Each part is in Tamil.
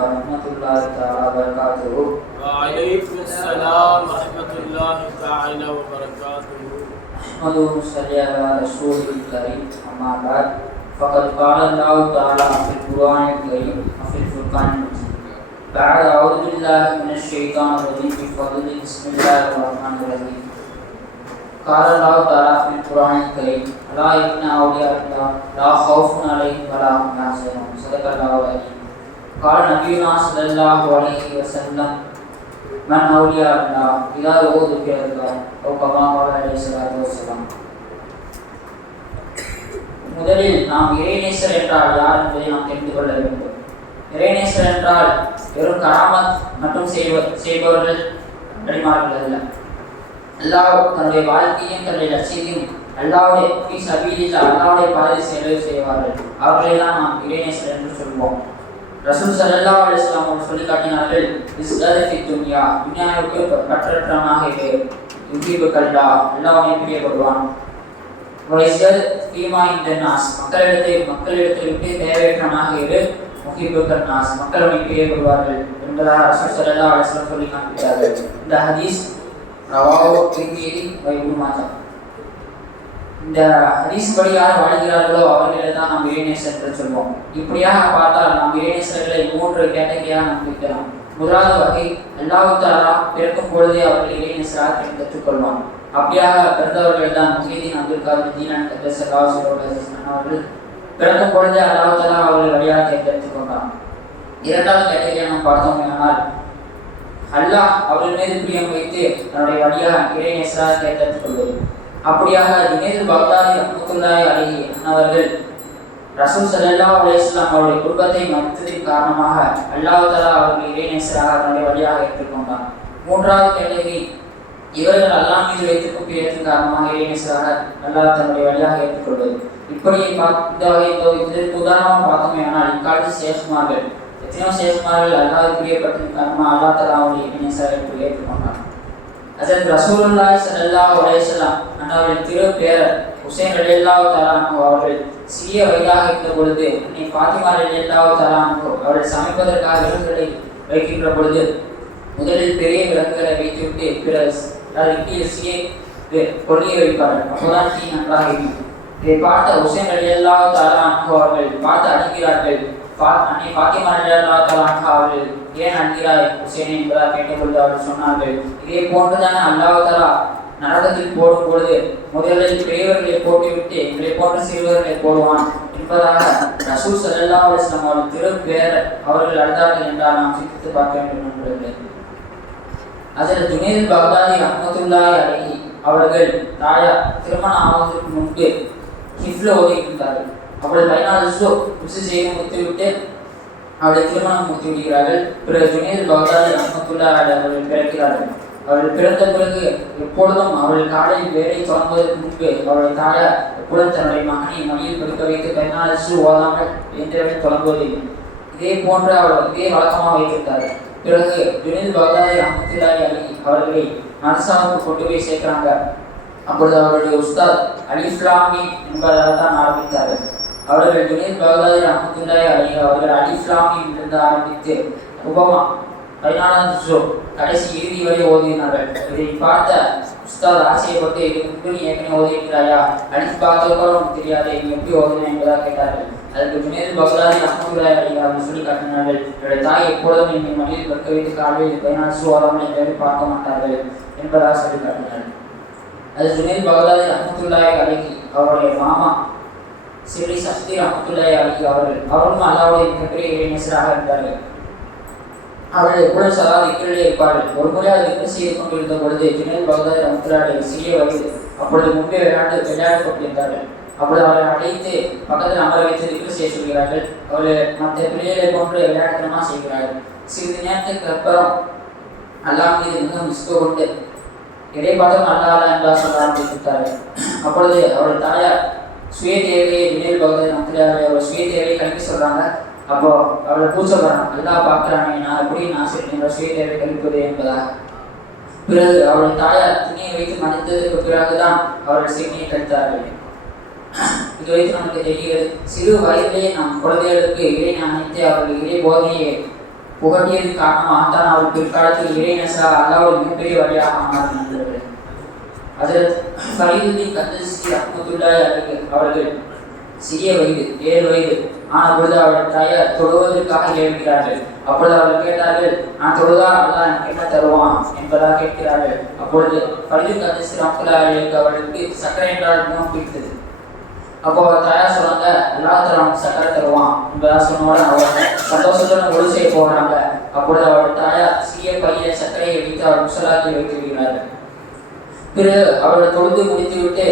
ورحمة الله تعالى وبركاته. وعليكم السلام ورحمة الله تعالى وبركاته. نحمده ونصلي على رسوله الكريم. أما بعد فقد قال الله تعالى في القرآن الكريم وفي الفرقان المجيد. بعد أعوذ بالله من الشيطان الرجيم. بفضل بسم الله الرحمن الرحيم. قال الله تعالى في القرآن الكريم لا إن أولياء الله لا خوف عليهم ولا هم يحزنون. صدق الله العظيم. قال نبينا صلى الله عليه وسلم من أولياء الله إذا ذكر الله أو كما قال عليه الصلاة والسلام முதலில் நாம் இறைநேசர் என்றால் யார் என்பதை நாம் தெரிந்து கொள்ள வேண்டும் இறைநேசர் என்றால் வெறும் கராமத் மட்டும் செய்வ செய்பவர்கள் அடிமார்கள் அல்ல அல்லாஹ் தன்னுடைய வாழ்க்கையும் தன்னுடைய லட்சியத்தையும் அல்லாவுடைய ஃபீ சபீலில் அல்லாவுடைய பாதை செலவு செய்வார்கள் அவர்களெல்லாம் நாம் இறைநேசர் என்று சொல்வோம் ரசூல் ஸல்லல்லாஹு அலைஹி வஸல்லம் அவர்கள் சொல்லி காட்டினார்கள் இஸ்லாதி ஃபி துன்யா துன்யாவுக்கு பற்றற்றவனாக இரு. யுஹிபு கல்லா அல்லாஹ் பிரியப்படுவான். வைசல் ஃபீமா இந்த நாஸ் மக்களிடத்தை மக்களிடத்தை விட்டு தேவையற்றவனாக இரு. முஹிபு கன்னாஸ் மக்கள் உன்னை பிரியப்படுவார்கள் என்பதாக ரசூல் ஸல்லல்லாஹு அலைஹி வஸல்லம் சொல்லி காண்பித்தார்கள். இந்த ஹதீஸ் ரவாஹு திர்மிதி வ இப்னு இந்த ஹதீஸ் படி யார் வாழ்கிறார்களோ அவர்களை தான் நாம் இறைநேசர் சொல்வோம். இப்படியாக பார்த்தால் நாம் இறைநேசர்களை மூன்று கேட்டகரியாக நாம் பிரிக்கலாம். முதலாவது வகை அல்லாவுத்தாரா பிறக்கும் பொழுதே அவர்கள் இறைநேசராக கற்றுக்கொள்வான் அப்படியாக பிறந்தவர்கள் தான் முஹீதீன் அப்துல் காதர் ஜீனான் அவர்கள் பிறக்கும் பொழுதே அல்லாவுத்தாரா அவர்கள் வழியாக தேர்ந்தெடுத்துக் கொண்டான் இரண்டாவது கேட்டகரியாக நாம் பார்த்தோம் ஆனால் அல்லாஹ் அவர்கள் மீது பிரியம் வைத்து தன்னுடைய வழியாக இறைநேசராக தேர்ந்தெடுத்துக் கொள்வது அப்படியாக ஜுனேது பக்தாதி ரஹ்மத்துல்லாஹி அலைஹி அன்னவர்கள் ரசூல் சல்லா அலைஹி அவருடைய குடும்பத்தை மறுத்ததின் காரணமாக அல்லாஹ் தலா அவர்கள் இறைநேசராக தன்னுடைய வழியாக ஏற்றுக்கொண்டார் மூன்றாவது கேள்வி இவர்கள் அல்லாஹ் மீது வைத்திருக்கும் பிரியத்தின் காரணமாக இறைநேசராக அல்லாஹ் தன்னுடைய வழியாக ஏற்றுக்கொள்வது இப்படி பா- இந்த வகை இதற்கு உதாரணமாக பார்த்தோமே ஆனால் இக்காலத்து சேஷ்மார்கள் எத்தனையோ சேஷ்மார்கள் அல்லாஹ் பிரியப்பட்டதன் காரணமாக அல்லாஹ் தலா அவருடைய இறைநேசராக ஏற்று- ஏற்றுக்கொண்டார் ரசூல் அல்லாஹ் சரல்லா அலைஹி வஸல்லம் திரு பேரர் ஹுசேன் ரலியல்லாஹு தஆலா அன்ஹு அவர்கள் சிறிய வயதாக இருந்த பொழுது அன்னை பாத்திமா ரலியல்லாஹு தஆலா அன்ஹு அவர்கள் சமைப்பதற்காக விலங்குகளை வைக்கின்ற பொழுது முதலில் பெரிய விலங்குகளை வைத்துவிட்டு பிறகு அதற்கு கீழே சிறிய வி- வைப்பார்கள். அப்போதான் தீ நன்றாக இருக்கும் இதை பார்த்த ஹுசேன் ரலியல்லாஹு தஆலா அன்ஹு அவர்கள் பார்த்து அடிக்கிறார்கள் அன்னை பாத்திமா ரலியல்லாஹு தஆலா அன்ஹா அவர்கள் ஏன் அணுகிறாய் ஹுசைனை என்பதாக கேட்டுக்கொண்டு அவர்கள் சொன்னார்கள். இதே போன்றுதான அல்லாஹு தஆலா நரகத்தில் போடும் பொழுது முதலில் பெரியவர்களை போட்டுவிட்டு எங்களை போன்ற சிறுவர்களை போடுவான். என்பதாக ரசூல் சல்லா அலிஸ்லாம் அவர்கள் திரு பேர அவர்கள் அழுதார்கள் என்றால் நாம் சிந்தித்து பார்க்க வேண்டும் நண்பர்களே. அதில் ஜுனேத் பகதாதி ரஹ்மத்துல்லாஹி அலைஹி அவர்கள் தாயார் திருமணம் ஆவதற்கு முன்பு ஹிஃப்ல ஓதிக்கின்றார்கள் அவர்கள் பதினாலு ஜோ உசு செய்து முடித்துவிட்டு அவளை திருமணம் முடித்து விடுகிறார்கள் பிறகு ஜுனேத் பகதாதி ரஹ்மத்துல்லாஹி அவர்கள் பிறக்கிறார்கள். அவள் பிறந்த பிறகு எப்பொழுதும் அவள் காலையில் வேலை தொடங்குவதற்கு முன்பு அவருடைய தாயார் எப்பொழுதும் தன்னுடைய மகனை மணியில் படிக்க வைத்து பதினாலு ஓதாமல் எந்திரமே தொடங்குவதில்லை. இதே போன்று அவர் இதே வழக்கமாக வைத்திருந்தார். பிறகு ஜுனில் பகதாதி அமத்திலாரி அலி அவர்களை மனசாவுக்கு கொண்டு போய் சேர்க்கிறாங்க. அப்பொழுது அவருடைய உஸ்தாத் அலிஃப்லாமி என்பதாக தான் ஆரம்பித்தார்கள் அவர்கள் ஜுனில் பகதாதி ரஹமத்துல்லாஹி அலி அவர்கள் அலிஃப்லாமி இருந்து ஆரம்பித்து உபமா பதினாலாம் ஜோ கடைசி இறுதி வரை ஓதினார்கள் இதை பார்த்த உஸ்தாத் ஆசையப்பட்டு இது முன்பு நீ ஏற்கனவே ஓதியிருக்கிறாயா? அலிஃப் பார்த்தவர்கள் உனக்கு தெரியாது நீ எப்படி ஓதின என்பதாக கேட்டார்கள். அதற்கு ஜுனேது பக்தாதி ரஹமத்துல்லாஹி அலைஹி சொல்லி காட்டினார்கள். என்னுடைய தாய் எப்பொழுதும் என்னை மடியில் படுக்க வைத்து காலையில் பதினாறு சோதனை எங்களை பார்க்க மாட்டார்கள் என்பதாக சொல்லி காட்டினார்கள். அது ஜுனேத் பக்தாதி ரஹமத்துல்லாஹி அலைஹி அவருடைய மாமா சிறி சக்தி ரஹமத்துல்லாஹி அலிகி அவர்கள். அவரும் அல்லாவுடைய மிகப்பெரிய இளைஞராக இருந்தார்கள். அவர்கள் எப்பொழுதும் சதா திக்கிலே இருப்பார்கள் ஒரு முறை அது திக்கு செய்து கொண்டிருந்த பொழுது ஜுனேத் பக்தாதி ரஹமத்துல்லாஹி சிறிய வயது அப்பொழுது முன்பே விளையாண்டு விளையாடிக் கொண்டிருந்தார்கள் அப்பொழுது அவரை அழைத்து பக்கத்தில் அமர வைத்து திக்கு செய்ய சொல்கிறார்கள். அவர்கள் மற்ற பிள்ளைகளை போன்று விளையாட்டுத்தனமாக செய்கிறார்கள் சிறிது நேரத்துக்கு அப்புறம் அல்லாஹ் மீது இன்னும் மிஸ்கோ கொண்டு இடைப்பாதம் அல்லாஹ் என்றா சொல்ல ஆரம்பித்தார்கள் அப்பொழுது அவருடைய தாயார் சுய தேவையை வினேல் பகவதி நம்பியாரை அவர் சுய தேவையை கழிக்க சொல்கிறாங்க அப்போ அவளை கூச்சப்படுறான் அல்லா பார்க்குறானே நான் எப்படி நான் சரி என்னோட சுய கழிப்பது என்பதாக பிறகு அவள் தாயார் துணியை வைத்து மடித்ததற்கு பிறகுதான் அவர்கள் சிறுமியை கழித்தார்கள் இது வைத்து நமக்கு தெரிகிறது சிறு வயதிலே நம் குழந்தைகளுக்கு இறை ஞானத்தை அவர்கள் இறை போதையை புகட்டியது காரணமாக தான் அவர் பிற்காலத்தில் இறைநசா அல்லாஹ் மிகப்பெரிய வழியாக ஆனார் நண்பர்கள் அதில் ஃபரீதுddin கந்தசி ரஹ்மத்துல்லாஹி அவர்கள் சிறிய வயது ஏழு வயது ஆனால் பொழுது அவர்கள் தாயார் தொழுவதற்காக கேட்கிறார்கள். அப்பொழுது அவர்கள் கேட்டார்கள் நான் தொழுதா? அல்லாஹ் எனக்கு என்ன தருவான்? என்பதாக கேட்கிறார்கள். அப்பொழுது பள்ளி கந்தசி ரஹ்மத்துல்லாஹி அவளுக்கு அவர்களுக்கு சக்கரை என்றால் மிகவும் பிடித்தது. அப்போ அவர் தாயார் சொன்னாங்க எல்லா தரம் சக்கரை தருவான் என்பதாக சொன்னோட அவர் சந்தோஷத்துடன் ஒழு செய்ய போகிறாங்க அப்பொழுது அவருடைய தாயார் சிறிய பையில சர்க்கரையை வைத்து அவர் முசலாக்கி வைத்து விடுகிறார்கள். பிறகு அவர்கள் தொழுது முடித்துவிட்டு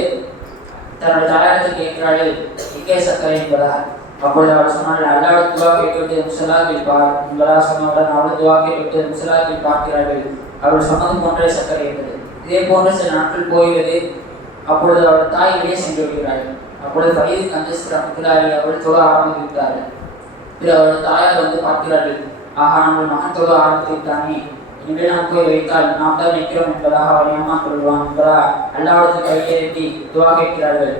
தன்னுடைய தாயாரத்தை கேட்கிறார்கள் எங்கே சர்க்கரை என்பதா அப்பொழுது அவர் சொன்னால் அல்லாவோட துவா கேட்டுவிட்டு முசலாக்கில் பார் என்பதாக சொன்னவுடன் அவள் துவா கேட்டுவிட்டு முசலாக்கில் பார்க்கிறார்கள் அவள் சொன்னது போன்றே சக்கரை இருந்தது இதே போன்ற சில நாட்கள் போகிறது அப்பொழுது அவர் தாய் வெளியே சென்று விடுகிறார்கள் அப்பொழுது வயது கந்தஸ் ரஹ்மத்துல்லாஹி அவள் தொழ ஆரம்பித்து விட்டார்கள் பிறகு அவருடைய தாயார் வந்து பார்க்கிறார்கள் ஆகா நம்ம மகன் தொழ ஆரம்பித்து விட்டானே நாம் போய் வைத்தால் நாம் தான் நிற்கிறோம் என்பதாக அவர் ஏமாந்து கொள்வான் என்பதா அல்லாவிடத்தில் கையெழுத்தி துவா கேட்கிறார்கள்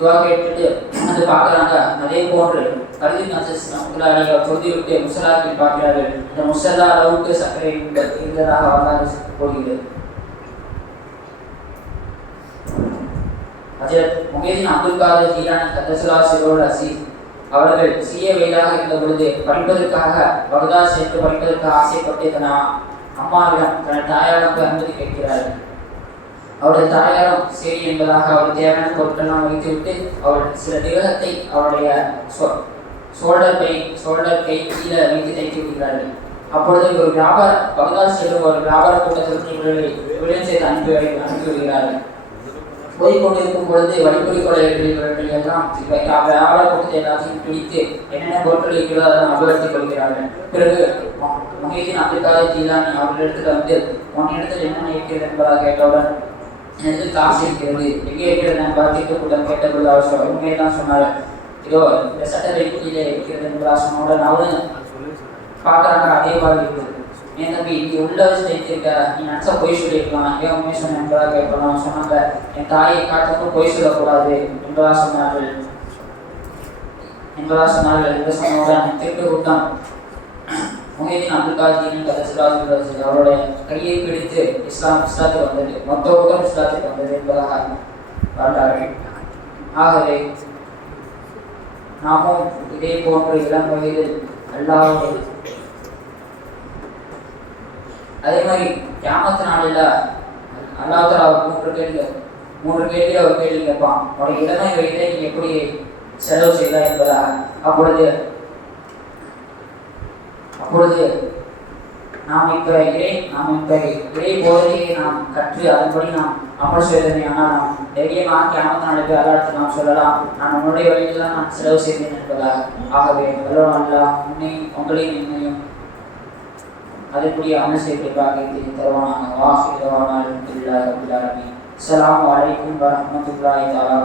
துவா கேட்டுட்டு வந்து பார்க்குறாங்க. அதே போன்று கல்வி நசஸ் ரஹ்மத்துல்லாஹி அவர் தொழுதி முசலாக்கில் பார்க்கிறார்கள். இந்த முசல்லா அளவுக்கு சர்க்கரை இருந்ததாக வரலாறு போகிறது. ஹஜரத் முகேதின் அப்துல் காதர் ஜீலானி கதசுலா சிரோல் அசீஸ் அவர்கள் சிறிய வயதாக இருந்த பொழுது படிப்பதற்காக பகதாத் சென்று படிப்பதற்காக ஆசைப்பட்டு தன் அம்மாவிடம் தன் தாயாரிடம் அனுமதி கேட்கிறார்கள். அவருடைய தாயாரும் சரி என்பதாக அவர் தேவையான பொருட்கள்லாம் வைத்துவிட்டு அவர் சில திரகத்தை அவருடைய சோல்டர் பை சோல்டர் கை கீழே வைத்து தைத்து விடுகிறார்கள். அப்பொழுது ஒரு வியாபார பகதாத் செல்லும் ஒரு வியாபார கூட்டத்திற்கு இவர்களை விளையம் செய்து அனுப்பி அனுப்பி விடுகிறார்கள். போய்கொண்டிருக்கும் பொழுது வழிபறி கொலைகள் எல்லாம் வியாபார கூட்டத்தை எல்லாத்தையும் பிடித்து என்னென்ன பொருட்கள் இருக்கிறதோ அதை அபகரித்துக் கொள்கிறார்கள். பிறகு முகையின் அப்துல்காத ஜீலானி அவர்களிடத்தில் வந்து உன்னிடத்தில் என்னென்ன இருக்கிறது என்பதாக கேட்டவுடன் எனக்கு காசு இருக்கிறது எங்கே இருக்கிறது நான் பார்த்துட்டு கூட்டம் கேட்டபொழுது அவசரம். உண்மையை தான் சொன்னார் இதோ இந்த சட்டத்தை கீழே இருக்கிறது என்ற ஆசனோட நானும் பார்க்குறாங்க அதே மாதிரி இருக்குது. என் தம்பி இங்கே உள்ள வச்சு இருக்க நீ நச்சா பொய் சொல்லியிருக்கலாம். ஏன் உண்மை சொன்ன என்பதாக கேட்கலாம் சொன்னாங்க என் தாயை காட்டுக்கும் பொய் சொல்லக்கூடாது. என்பதாக சொன்னார்கள். என்பதாக சொன்னார்கள். இந்த சொன்னவுடன் திருப்பி கூட்டம் முகைதீன் அப்துல் காதீன் கதசுராஜ் அவருடைய கையை பிடித்து இஸ்லாம் இஸ்லாத்துக்கு வந்தது மொத்த கூட்டம் இஸ்லாத்துக்கு வந்தது என்பதாக வாழ்ந்தார்கள். ஆகவே நாமும் இதே போன்ற இளம் வயதில் அல்லாவது அதே மாதிரி கிராமத்து நாளில் அல்லாஹ் மூன்று கேள்வி மூன்று கேள்வி அவர் கேள்வி கேட்பான். அவருடைய இளமை வயதை நீ எப்படி செலவு செய்தாய் என்பதாக அப்பொழுது அப்பொழுது நாம் இப்ப இறை நாம் இப்ப இறை போதையை நாம் கற்று அதன்படி நாம் அமல் செய்ததை ஆனால் நாம் தைரியமாக கியாமத்து நாளுக்கு அல்லாட்டு நாம் சொல்லலாம். நான் உன்னுடைய வழியில் தான் நான் செலவு செய்தேன் என்பதால். ஆகவே வல்லோ அல்லா உன்னை உங்களையும் என்னையும் அதற்குரிய அமல் செய்து பாக்கியத்தை தருவானாக. வாஹிதவானால் அல்ஹம்துலில்லாஹி ரப்பில் ஆலமீன். அஸ்ஸலாமு அலைக்கும் வரஹ்மத்துல்லாஹி தஆலா